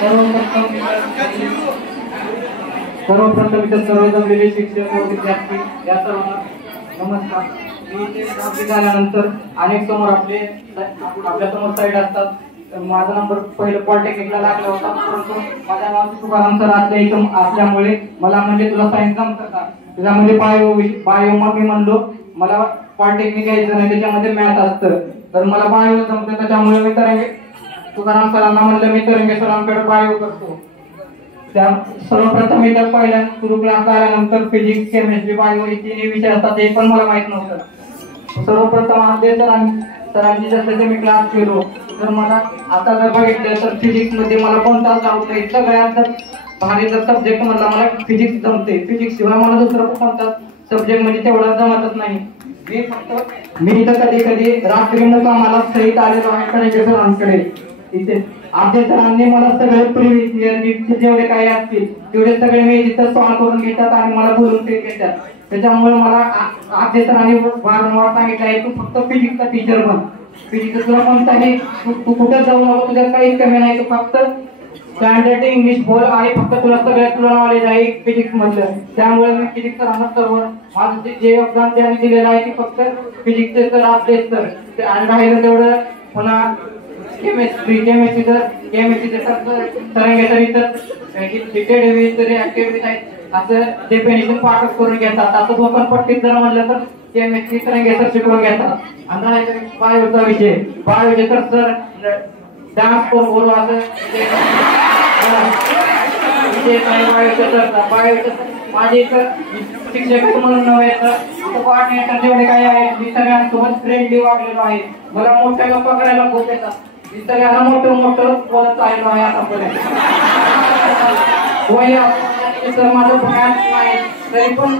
सर्वप्रथम इथे सर्व जमलेले शिक्षक व विद्यार्थी या सर्वांना नमस्कार. मी झाल्यानंतर अनेक समोर आपल्या समोर साईड असतात. माझा नंबर पहिलं पॉलिटेक्निकला लागला होता, परंतु माझ्या नाव तुकाराम सर असल्यामुळे मला म्हणजे तुला सायन्स जमतं का, त्याच्यामध्ये बायो मग मी म्हणलो मला पॉलिटेक्निक घ्यायचं नाही, त्याच्यामध्ये मॅथ असतं, तर मला बायो जमतं, त्याच्यामुळे मी तुकाराम सरांना म्हणलं मी तरंगे सरांकडे बायो करतो. त्या सर्वप्रथम मी तर पहिल्या सुरू क्लास आल्यानंतर फिजिक्स केमिस्ट्री बायो हे तिन्ही विषय असतात हे पण मला माहित नव्हतं. सर्वप्रथम आद्य सरांची जसं मी क्लास केलो तर मला आता जर बघितलं तर फिजिक्स मध्ये मला कोणताच डाऊट नाही. सगळ्यात भारी जर सब्जेक्ट म्हणला मला फिजिक्स जमते. फिजिक्स शिवाय मला दुसरा कोणता सब्जेक्ट म्हणजे तेवढा जमतच नाही. मी तर कधी कधी रात्री मुक्कामाला सहित आलेलो आहे तरंगे सरांकडे. इथे आद्य सरांनी मला सगळे प्रिव्हियस इयर जेवढे काही असतील तेवढे सगळे मी तिथं सॉल्व्ह करून घेतात आणि मला बोलून ते घेतात. त्याच्यामुळे मला आद्य सरांनी वारंवार सांगितलं आहे तू फक्त फिजिक्सचा टीचर बन. फिजिक्स तुला कोणताही तू कुठं जाऊ नको, तुझ्यात काहीच कमी नाही, तू फक्त स्टँडर्ड इंग्लिश बोल आहे, फक्त तुला नॉलेज आहे फिजिक्स मधलं. त्यामुळे मी फिजिक्स सरांना सर्व माझं जे योगदान त्यांनी दिलेलं आहे ते फक्त फिजिक्सचे सर आपले सर आणि राहिलं तेवढं पुन्हा केमिस्ट्री तरंगे सर इतर ऍक्टिव्हिटीज आहेत असं डेफिनेशन पाठच करून घेतात. असं दोन पट्टीत जर म्हणलं तर केमिस्ट्री तरंगे सर शिकवून घेतात. आणि राहिलं बायोचा विषय तर सर डान्स करून असं माझे शिक्षक म्हणून नव्हे तर कोऑर्डिनेटर जेवढे काही आहेत मी सगळ्यांसोबत फ्रेंडली वागलेलो आहे. मला मोठ्या गप्पा करायला खूप येतात. मी सगळ्यांना मोठं बोलत आलेलो आहे आतापर्यंत. सर माझं भयान नाही तरी पण